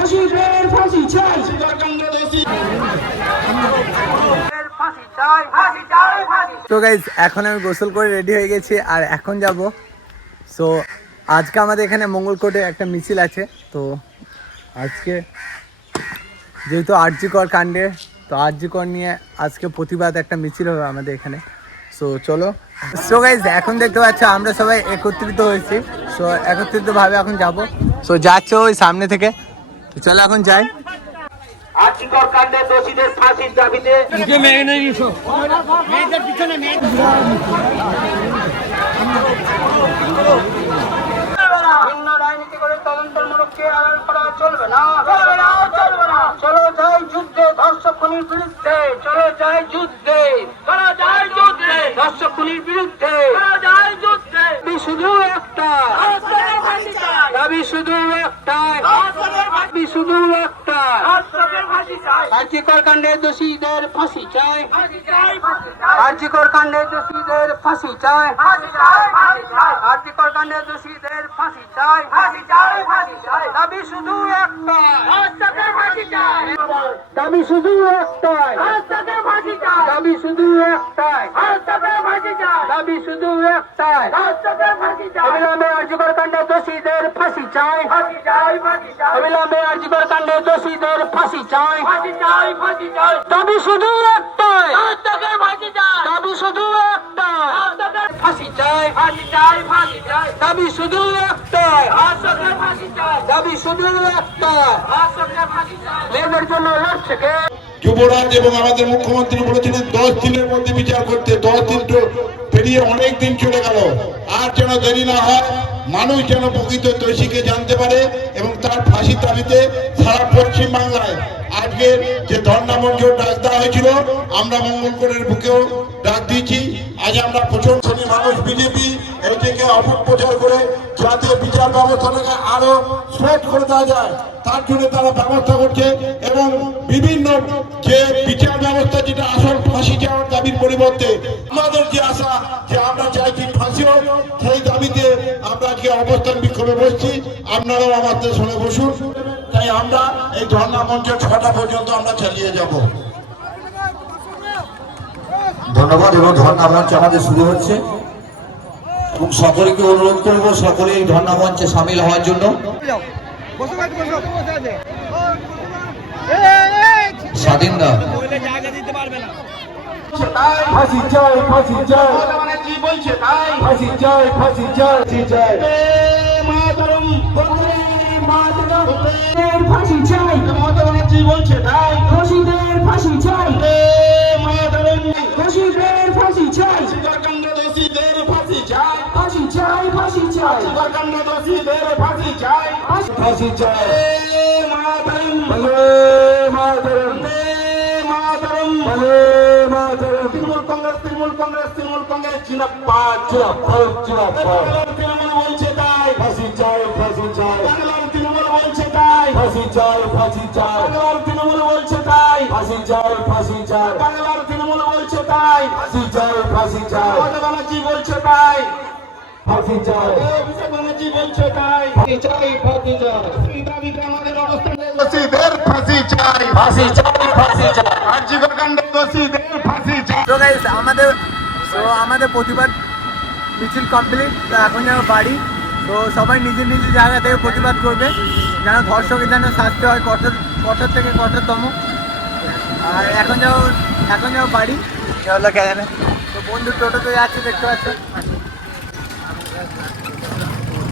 দোষীদের ফাঁসি চাই। তো গাইজ এখন আমি গোসল করে রেডি হয়ে গেছি আর এখন যাব। সো আজকে আমাদের এখানে মঙ্গলকোটে একটা মিছিল আছে। তো আজকে যেহেতু আরজিকর কাণ্ডে, তো আরজিকর নিয়ে আজকে প্রতিবাদ একটা মিছিল হবে আমাদের এখানে। সো চলো। সো গাইজ এখন দেখতে পাচ্ছ আমরা সবাই একত্রিত হয়েছি। সো একত্রিতভাবে এখন যাব। সো যাচ্ছে ওই সামনে থেকে। তো চলো এখন যাই। আরজিকর কাণ্ডে দোষীদের ফাঁসির দাবিতে ভিন্ন রাজনীতি করে তদন্তমূলককে আড়াল করা চলবে না, চলবে না। চলো যাই যুদ্ধে ধর্ষক খুনির বিরুদ্ধে, চলো যাই যুদ্ধে, চলো যাই যুদ্ধে ধর্ষক খুনির বিরুদ্ধে, চলো যাই যুদ্ধে। দাবি শুধু একটা, দাবি শুধু একটাই, দাবি শুধু একটা। আরজিকর কাণ্ডে দোষীদের ফাঁসি চাই, আরজিকর কাণ্ডে দোষীদের ফাঁসি চাই, আরজিকর কাণ্ডে দোষীদের ফাঁসি চাই, দাবি শুধু একটাই, দাবি শুধু একটাই, দাবি শুধু একটাই, দাবি শুধু একটাই। অবিলম্বে আরজিকর কাণ্ডে দোষীদের ফাঁসি চাই, অবিলম্বে আরজিকর কাণ্ডে দোষীদের ফাঁসি চাই, দাবি শুধু একটাই, দাবি শুধু একটাই, ফাঁসি চাই, দাবি শুধু একটাই, দাবি শুধু একটাই। মেয়েদের জন্য লড়ছে কে? যুবরাজ এবং আমাদের মুখ্যমন্ত্রী বলেছিলেন 10 দিনের মধ্যে বিচার করতে। 10 দিন তো পেরিয়ে অনেক দিন চলে গেল। আর যেন দেরি না হয়, মানুষ যেন প্রকৃত দোষীকে জানতে পারে এবং তার ফাঁসির দাবিতে সারা পশ্চিম বাংলায় আজকে যে ধর্ণা মঞ্চ ডাক দেওয়া হয়েছিল, আমরা মঙ্গলকোটের বুকেও ডাক দিয়েছি। আজ আমরা প্রচুর শ্রেণীর মানুষ বিজেপি এইটিকে অপপ্রচার করে যাতে বিচার ব্যবস্থাটাকে আরো স্ট্রেট করে দেওয়া যায়, তার জন্য তারা ব্যবস্থা করছে। এবং বিভিন্ন যে বিচার ব্যবস্থা, যেটা আসল ফাঁসি যাওয়ার দাবির পরিবর্তে আমাদের যে আশা যে আমরা চাইছি ফাঁসি হোক, সেই দাবিতে আমরা আজকে অবস্থান বিক্ষোভে বসছি। আপনারাও আমাদের সঙ্গে বসুন। তাই আমরা এই ধর্ণা মঞ্চ 6টা পর্যন্ত আমরা চালিয়ে যাব। ধন্যবাদ। এবং ধর্ণা মঞ্চ আমাদের শুরু হচ্ছে এবং সকলকে অনুরোধ করব সকলে এই ধর্ণা মঞ্চে সামিল হওয়ার জন্য। স্বাধীন দা ফাঁসি চাই, ফাঁসি চাই, কি বলছে তাই? ফাঁসি চাই, ফাঁসি চাই, চাই। মাতরম বন্দে মাতরম, ফাঁসি চাই। মমতা ব্যানার্জি বলছে তাই। দোষীদের ফাঁসি চাই, মাতরম দোষীদের ফাঁসি চাই, কাণ্ড দোষীদের ফাঁসি চাই, ফাঁসি চাই, ফাঁসি চাই, কাণ্ড দোষীদের ফাঁসি চাই, ফাঁসি চাই। মাতরম বন্দে মাতরম, মাতরম বন্দে মাতরম। তৃণমূল কংগ্রেস, তৃণমূল কংগ্রেস, তৃণমূল কংগ্রেস জিন্দাবাদ, জিন্দাবাদ, জিন্দাবাদ। তৃণমূল বলছে তাই। ফাঁসি চাই, ফাঁসি চাই। বাংলার তৃণমূল বলছে তাই। ফাঁসি চাই, ফাঁসি চাই। বাংলার তৃণমূল বলছে তাই। ফাঁসি চাই, ফাঁসি চাই। বাংলার তৃণমূল বলছে তাই। ফাঁসি চাই, ফাঁসি চাই। মমতা ব্যানার্জি বলছে তাই। ফাঁসি চাই, অভিষেক ব্যানার্জি বলছে তাই। ফাঁসি চাই, ফাঁসি চাই। এই দাবিতে আমাদের অবস্থান। দোষীদের ফাঁসি চাই, ফাঁসি চাই, ফাঁসি চাই। আরজিকর কাণ্ডে দোষীদের ফাঁসি চাই। তো গাইজ আমাদের প্রতিবাদ মিছিল কমপ্লিট। তো এখন যাবো বাড়ি। তো সবাই নিজের নিজের জায়গা থেকে প্রতিবাদ করবে, যেন ধর্ষকের যেন শাস্তি হয় কঠোর থেকে কঠোরতম। আর এখন যাবো বাড়ি। হলো কেন তো বন্ধু টোটোতে যাচ্ছে, দেখতে পাচ্ছ।